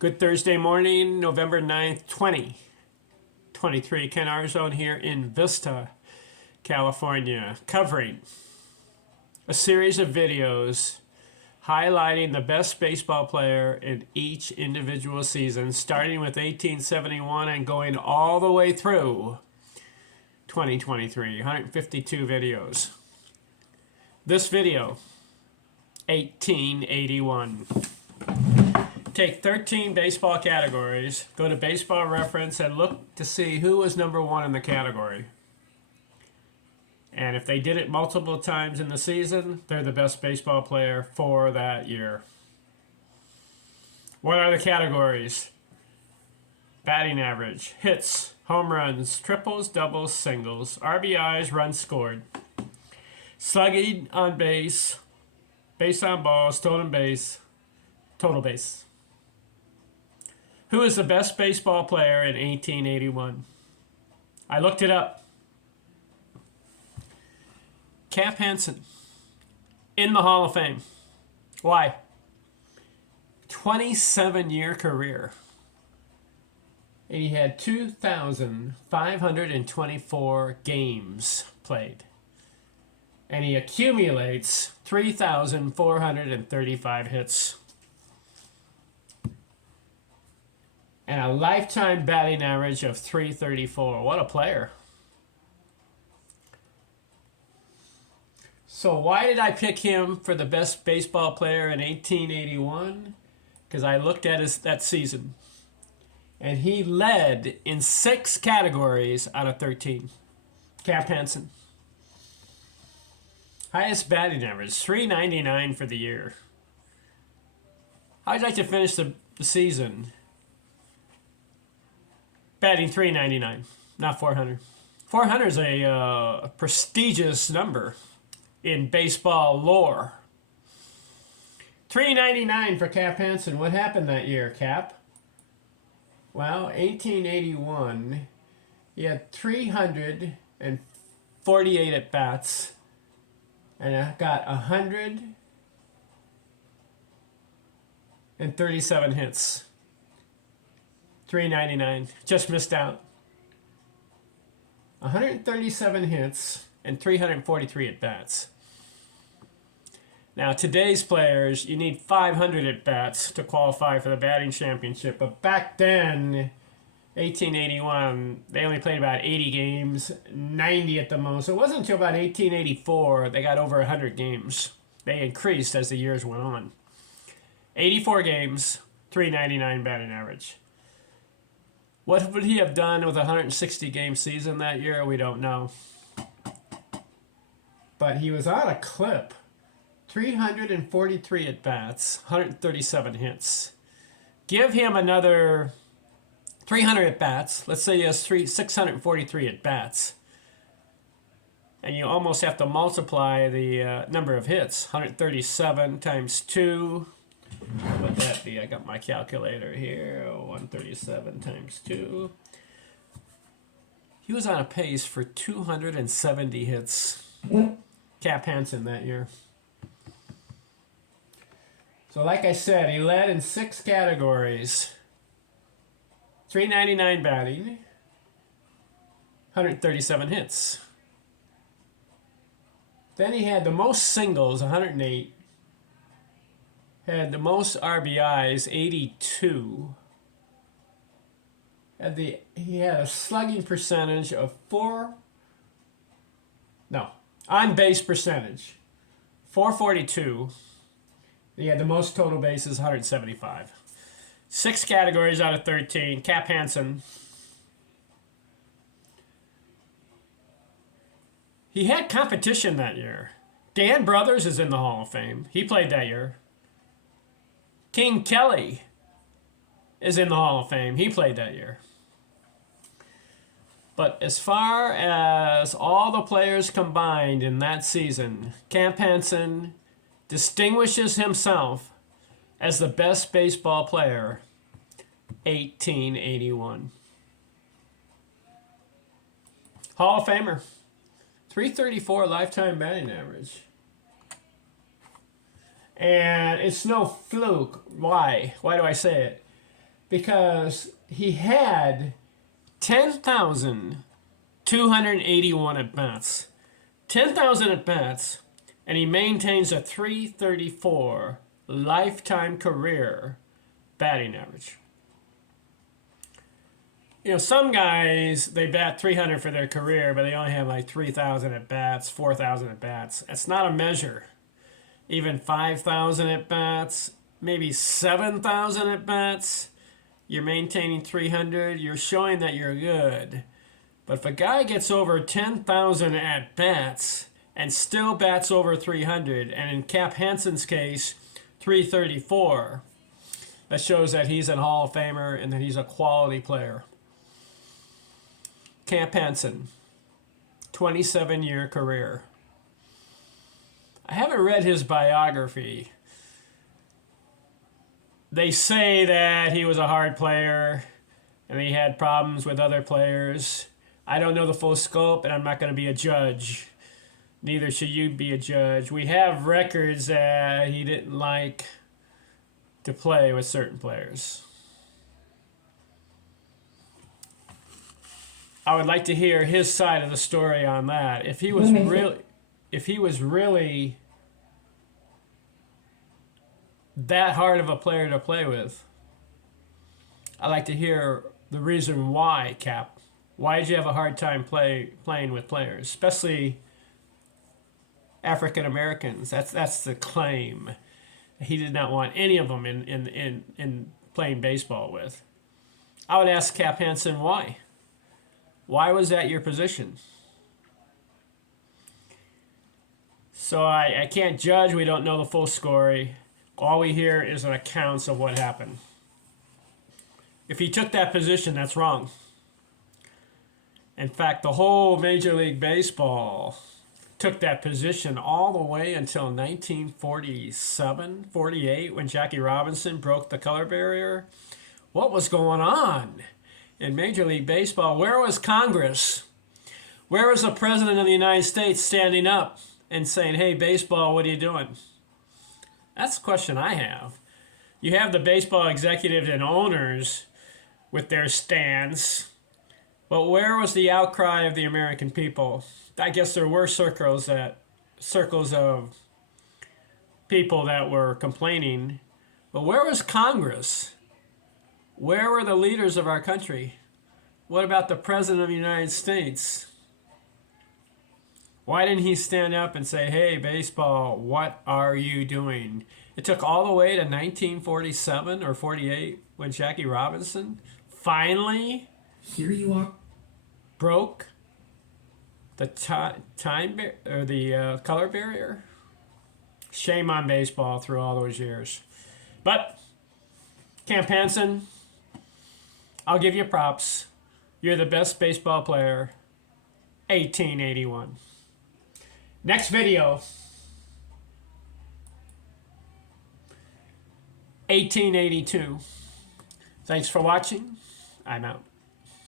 Good Thursday morning, November 9th, 2023. Ken Arzone here in Vista, California, covering a series of videos highlighting the best baseball player in each individual season, starting with 1871 and going all the way through 2023. 152 videos. This video, 1881. Take 13 baseball categories, go to Baseball Reference, and look to see who was number one in the category. And if they did it multiple times in the season, they're the best baseball player for that year. What are the categories? Batting average, hits, home runs, triples, doubles, singles, RBIs, runs scored, slugging on base, base on ball, stolen base, total base. Who is the best baseball player in 1881? I looked it up. Cap Anson, in the Hall of Fame. Why? 27-year career. And he had 2,524 games played. And he accumulates 3,435 hits. And a lifetime batting average of .334. What a player. So why did I pick him for the best baseball player in 1881? Because I looked at that season. And he led in 6 categories out of 13. Cap Anson. Highest batting average, .399 for the year. How'd you like to finish the season? Batting .399, not .400. .400 is a prestigious number in baseball lore. .399 for Cap Anson. What happened that year, Cap? Well, 1881, he had 348 at-bats, and I got 137 hits. $3.99. Just missed out. 137 hits and 343 at-bats. Now, today's players, you need 500 at-bats to qualify for the batting championship. But back then, 1881, they only played about 80 games, 90 at the most. It wasn't until about 1884 they got over 100 games. They increased as the years went on. 84 games, $3.99 batting average. What would he have done with a 160-game season that year? We don't know. But he was on a clip. 343 at-bats, 137 hits. Give him another 300 at-bats. Let's say he has 643 at-bats. And you almost have to multiply the number of hits. 137 times 2. What would that be? I got my calculator here. 137 times 2. He was on a pace for 270 hits. Cap Anson that year. So like I said, he led in 6 categories. .399 batting. 137 hits. Then he had the most singles, 108. Had the most RBIs, 82. He had a slugging percentage of on-base percentage, 442. He had the most total bases, 175. 6 categories out of 13. Cap Anson. He had competition that year. Dan Brothers is in the Hall of Fame. He played that year. King Kelly is in the Hall of Fame. He played that year. But as far as all the players combined in that season, Cap Anson distinguishes himself as the best baseball player, 1881. Hall of Famer, .334 lifetime batting average. And it's no fluke. Why? Why do I say it? because he had 10,281 at-bats. 10,000 at-bats, and he maintains a .334 lifetime career batting average. You know, some guys, they bat 300 for their career, but they only have like 3,000 at-bats, 4,000 at-bats. That's not a measure. Even 5,000 at-bats, maybe 7,000 at-bats, you're maintaining 300, you're showing that you're good. But if a guy gets over 10,000 at-bats and still bats over 300, and in Cap Hanson's case, 334, that shows that he's a Hall of Famer and that he's a quality player. Cap Hanson, 27-year career. I haven't read his biography. They say that he was a hard player and he had problems with other players. I don't know the full scope, and I'm not going to be a judge. Neither should you be a judge. We have records that he didn't like to play with certain players. I would like to hear his side of the story on that. If he was really that hard of a player to play with, I'd like to hear the reason why, Cap. Why did you have a hard time playing with players, especially African Americans? That's the claim. He did not want any of them in playing baseball with. I would ask Cap Hanson why. Why was that your position? So I can't judge. We don't know the full story. All we hear is an accounts of what happened. If he took that position, that's wrong. In fact, the whole Major League Baseball took that position all the way until 1947, 48, when Jackie Robinson broke the color barrier. What was going on in Major League Baseball? Where was Congress? Where was the President of the United States standing up and saying, hey, baseball, what are you doing? That's the question I have. You have the baseball executives and owners with their stands, but where was the outcry of the American people? I guess there were circles of people that were complaining, but where was Congress? Where were the leaders of our country? What about the President of the United States? Why didn't he stand up and say, hey, baseball, what are you doing? It took all the way to 1947 or 48 when Jackie Robinson finally here you are broke the color barrier. Shame on baseball through all those years. But Cap Hanson, I'll give you props. You're the best baseball player. 1881. Next video. 1882. Thanks for watching. I'm out.